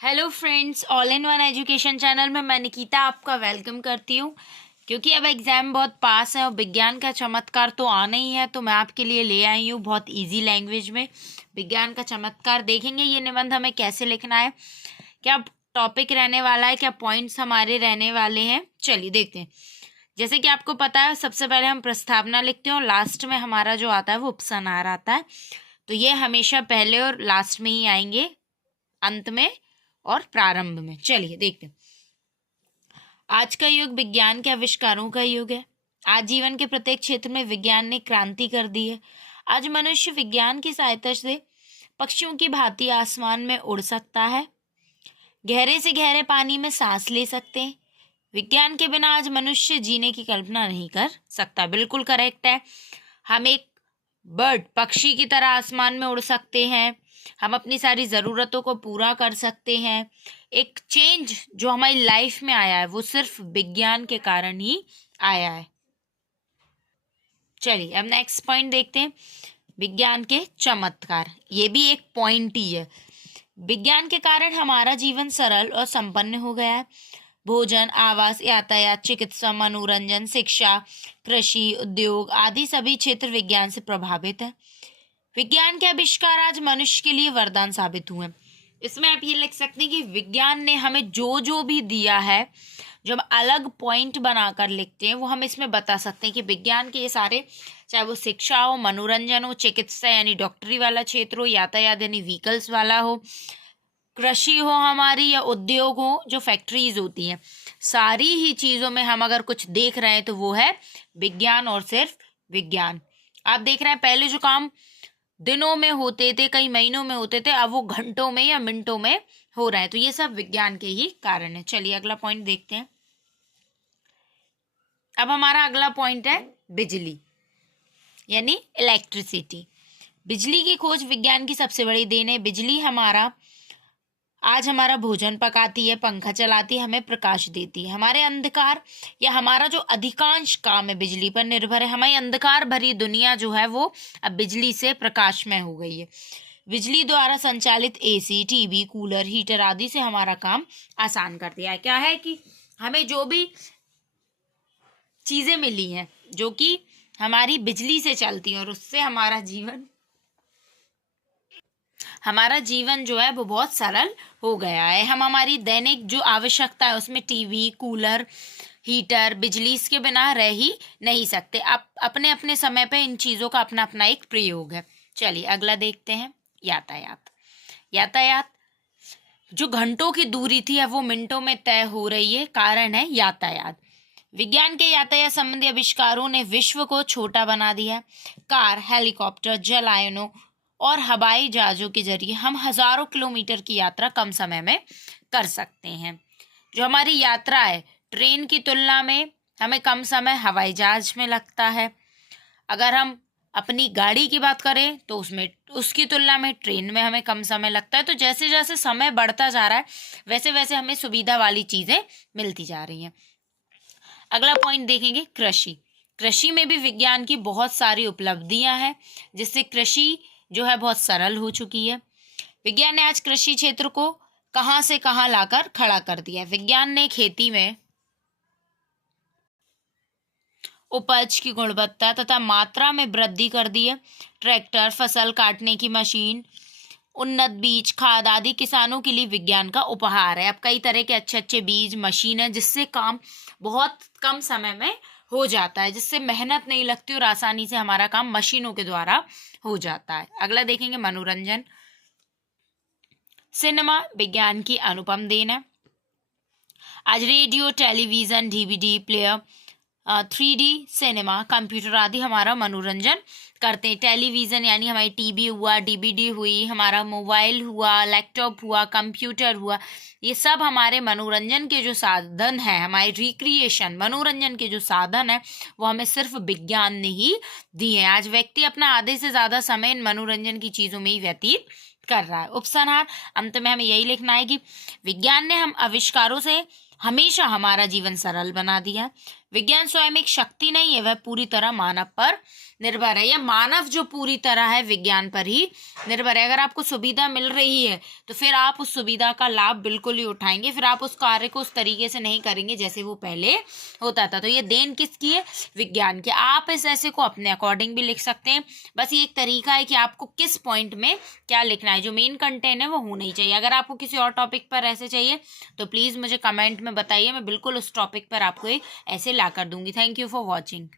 Hello friends, all in one education channel में मैं निकिता आपका वेलकम करती हूँ। क्योंकि अब एग्ज़ाम बहुत पास है और विज्ञान का चमत्कार तो आना ही है, तो मैं आपके लिए ले आई हूँ बहुत इजी लैंग्वेज में विज्ञान का चमत्कार। देखेंगे ये निबंध हमें कैसे लिखना है, क्या टॉपिक रहने वाला है, क्या पॉइंट्स हमारे रहने वाले हैं। चलिए देखते हैं। जैसे कि आपको पता है, सबसे पहले हम प्रस्तावना लिखते हैं और लास्ट में हमारा जो आता है वो उपसंहार आता है। तो ये हमेशा पहले और लास्ट में ही आएंगे, अंत में और प्रारंभ में। चलिए देखते हैं। आज का युग विज्ञान के आविष्कारों का युग है। आज जीवन के प्रत्येक क्षेत्र में विज्ञान ने क्रांति कर दी है। आज मनुष्य विज्ञान की सहायता से पक्षियों की भांति आसमान में उड़ सकता है, गहरे से गहरे पानी में सांस ले सकते हैं। विज्ञान के बिना आज मनुष्य जीने की कल्पना नहीं कर सकता। बिल्कुल करेक्ट है। हम एक बर्ड पक्षी की तरह आसमान में उड़ सकते हैं, हम अपनी सारी ज़रूरतों को पूरा कर सकते हैं। एक चेंज जो हमारी लाइफ में आया है वो सिर्फ विज्ञान के कारण ही आया है। चलिए अब नेक्स्ट पॉइंट देखते हैं, विज्ञान के चमत्कार। ये भी एक पॉइंट ही है। विज्ञान के कारण हमारा जीवन सरल और संपन्न हो गया है। भोजन, आवास, यातायात, चिकित्सा, मनोरंजन, शिक्षा, कृषि, उद्योग आदि सभी क्षेत्र विज्ञान से प्रभावित है। विज्ञान के आविष्कार आज मनुष्य के लिए वरदान साबित हुए। इसमें आप ये लिख सकते हैं कि विज्ञान ने हमें जो जो भी दिया है, जो हम अलग पॉइंट बनाकर लिखते हैं वो हम इसमें बता सकते हैं कि विज्ञान के ये सारे, चाहे वो शिक्षा हो, मनोरंजन हो, चिकित्सा यानी डॉक्टरी वाला क्षेत्र हो, यातायात यानी व्हीकल्स वाला हो, कृषि हो हमारी, या उद्योग हो जो फैक्ट्रीज होती हैं, सारी ही चीज़ों में हम अगर कुछ देख रहे हैं तो वो है विज्ञान और सिर्फ विज्ञान। आप देख रहे हैं पहले जो काम दिनों में होते थे, कई महीनों में होते थे, अब वो घंटों में या मिनटों में हो रहा है। तो ये सब विज्ञान के ही कारण है। चलिए अगला पॉइंट देखते हैं। अब हमारा अगला पॉइंट है बिजली यानी इलेक्ट्रिसिटी। बिजली की खोज विज्ञान की सबसे बड़ी देन है। बिजली आज हमारा भोजन पकाती है, पंखा चलाती है, हमें प्रकाश देती है। हमारे अंधकार या हमारा जो अधिकांश काम है बिजली पर निर्भर है। हमारी अंधकार भरी दुनिया जो है वो अब बिजली से प्रकाशमय हो गई है। बिजली द्वारा संचालित एसी, टीवी, कूलर, हीटर आदि से हमारा काम आसान कर दिया है। क्या है कि हमें जो भी चीज़ें मिली हैं जो कि हमारी बिजली से चलती हैं और उससे हमारा जीवन जो है वो बहुत सरल हो गया है। हम हमारी दैनिक जो आवश्यकता है उसमें टीवी, कूलर, हीटर, बिजली, इसके बिना रह ही नहीं सकते। आप अपने अपने समय पे इन चीज़ों का अपना अपना एक प्रयोग है। चलिए अगला देखते हैं, यातायात। यातायात जो घंटों की दूरी थी अब वो मिनटों में तय हो रही है, कारण है यातायात। विज्ञान के यातायात संबंधी आविष्कारों ने विश्व को छोटा बना दिया। कार, हेलीकॉप्टर, जलायनों और हवाई जहाज़ों के जरिए हम हजारों किलोमीटर की यात्रा कम समय में कर सकते हैं। जो हमारी यात्रा है, ट्रेन की तुलना में हमें कम समय हवाई जहाज में लगता है। अगर हम अपनी गाड़ी की बात करें तो उसकी तुलना में ट्रेन में हमें कम समय लगता है। तो जैसे जैसे समय बढ़ता जा रहा है वैसे वैसे हमें सुविधा वाली चीज़ें मिलती जा रही हैं। अगला पॉइंट देखेंगे, कृषि। कृषि में भी विज्ञान की बहुत सारी उपलब्धियां हैं जिससे कृषि जो है बहुत सरल हो चुकी है। विज्ञान ने आज कृषि क्षेत्र को कहां से कहां लाकर खड़ा कर दिया है। विज्ञान ने खेती में उपज की गुणवत्ता तथा मात्रा में वृद्धि कर दी है। ट्रैक्टर, फसल काटने की मशीन, उन्नत बीज, खाद आदि किसानों के लिए विज्ञान का उपहार है। अब कई तरह के अच्छे अच्छे बीज, मशीन है जिससे काम बहुत कम समय में हो जाता है, जिससे मेहनत नहीं लगती और आसानी से हमारा काम मशीनों के द्वारा हो जाता है। अगला देखेंगे, मनोरंजन। सिनेमा विज्ञान की अनुपम देन है। आज radio, television, DVD player, 3D cinema, computer आदि हमारा मनोरंजन करते हैं। टेलीविज़न यानी हमारी टीवी हुआ, डीवीडी हुई, हमारा मोबाइल हुआ, लैपटॉप हुआ, कंप्यूटर हुआ, ये सब हमारे मनोरंजन के जो साधन हैं, हमारे रिक्रिएशन मनोरंजन के जो साधन हैं वो हमें सिर्फ विज्ञान ने ही दिए हैं। आज व्यक्ति अपना आधे से ज़्यादा समय इन मनोरंजन की चीज़ों में ही व्यतीत कर रहा है। उपसंहार, अंत में हमें यही लिखना है कि विज्ञान ने हम आविष्कारों से हमेशा हमारा जीवन सरल बना दिया। विज्ञान स्वयं एक शक्ति नहीं है, वह पूरी तरह मानव पर निर्भर है। यह मानव जो पूरी तरह है विज्ञान पर ही निर्भर है। अगर आपको सुविधा मिल रही है तो फिर आप उस सुविधा का लाभ बिल्कुल ही उठाएंगे, फिर आप उस कार्य को उस तरीके से नहीं करेंगे जैसे वो पहले होता था। तो ये देन किसकी है? विज्ञान की। आप इस ऐसे को अपने अकॉर्डिंग भी लिख सकते हैं, बस ये एक तरीका है कि आपको किस पॉइंट में क्या लिखना है, जो मेन कंटेंट है वो होना ही चाहिए। अगर आपको किसी और टॉपिक पर ऐसे चाहिए तो प्लीज़ मुझे कमेंट में बताइए, मैं बिल्कुल उस टॉपिक पर आपको एक ऐसे ला कर दूंगी। Thank you for watching.